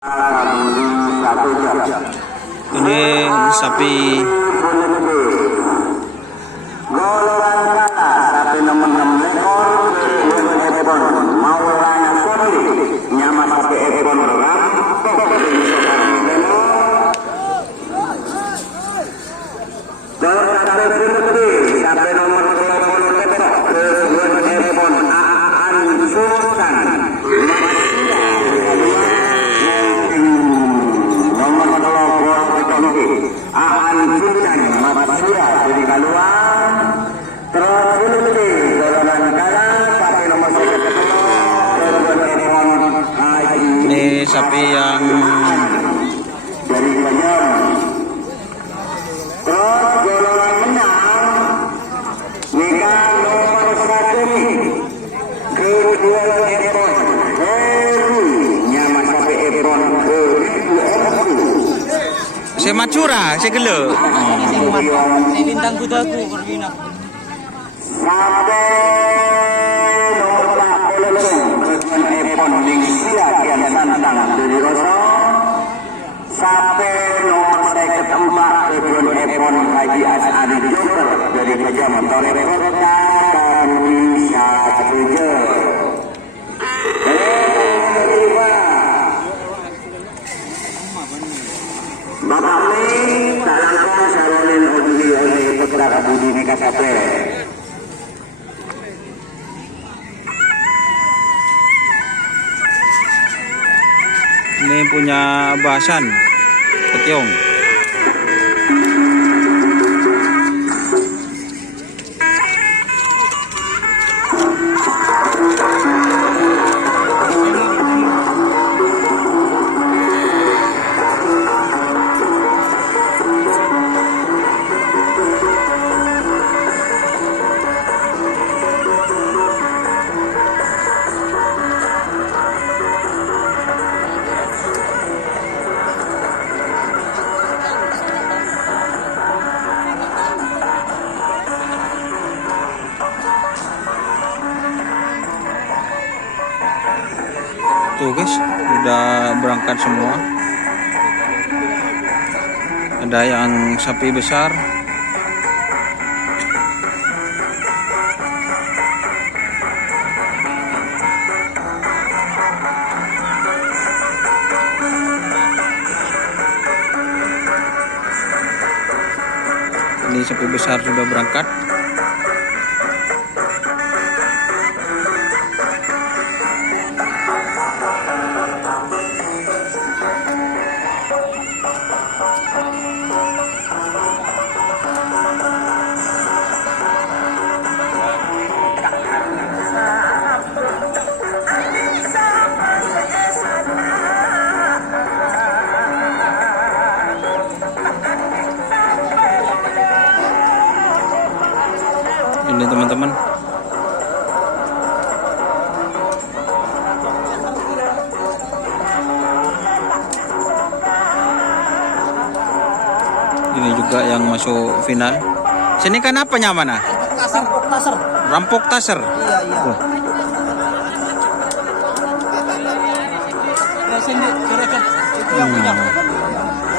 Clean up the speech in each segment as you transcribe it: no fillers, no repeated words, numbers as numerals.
Ini sapi sapi nomor 6 ekor Maulana Soli nyama sapi ekor sapi nomor Sultan Sultan Matsura dari Kaluan terus golongan kala sapi nomor 1 ini sapi yang dari Banyam terus golongan menang Mega nomor 1 kedua ekor nyama sapi ekor saya Matsura, saya gelo. Ini bintang kudaku Corvina. Sampai nomor 8 Epon Ningsia Kian Santang dari Roso. Sampai nomor 54 Epon Haji As'adi Joker dari Kejam Tore Kota kami Satuje. Bapak ini salamkan salonin udi oleh putra kabudi Nikasape. Ini punya Basan Petyong. Tuh guys, udah berangkat semua. Ada yang sapi besar. Ini sapi besar sudah berangkat. Ini teman-teman, ini juga yang masuk final. Sini kan apa mana? Rampok Taser. Iya. Oh.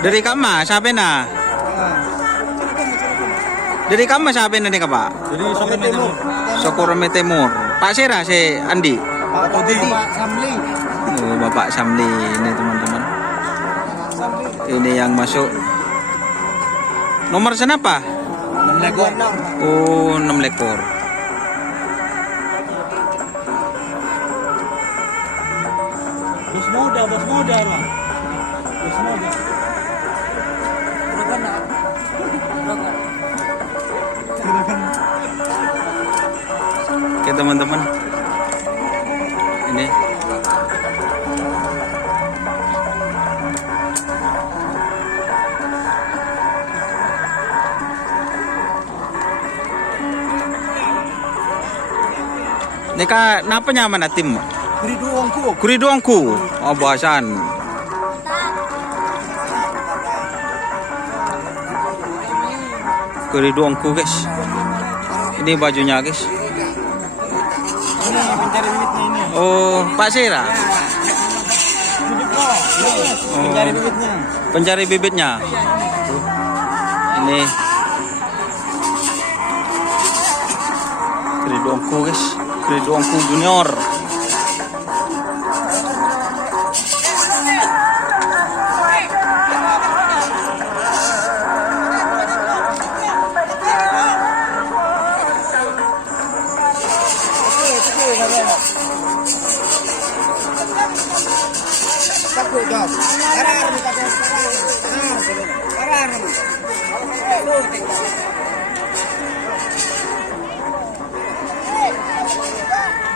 Dari kama siapa na? Dari kama siapa na nih Pak? Jadi Sokorame Timur. Sokorame Timur. Pak Sera si Andi. Pak Samli. Oh, Bapak Samli ini teman-teman. Ini yang masuk. Nomor senapa? 6 ekor. Oh, 6 ekor. Bos muda Bang. Bos muda. Oke teman-teman, ini kak, napa nyaman tim? Kuriduangku. Oh, bahasan. Kuriduangku guys. Ini bajunya guys. Ini pencari duitnya ini. Oh, Pak Sera. Pencari bibitnya. Pencari bibitnya. Ini Kridongku guys, Kridongku junior.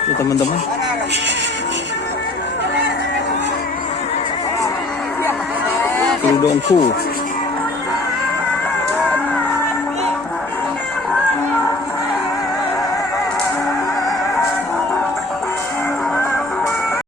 Tuh teman-teman. Kridongku.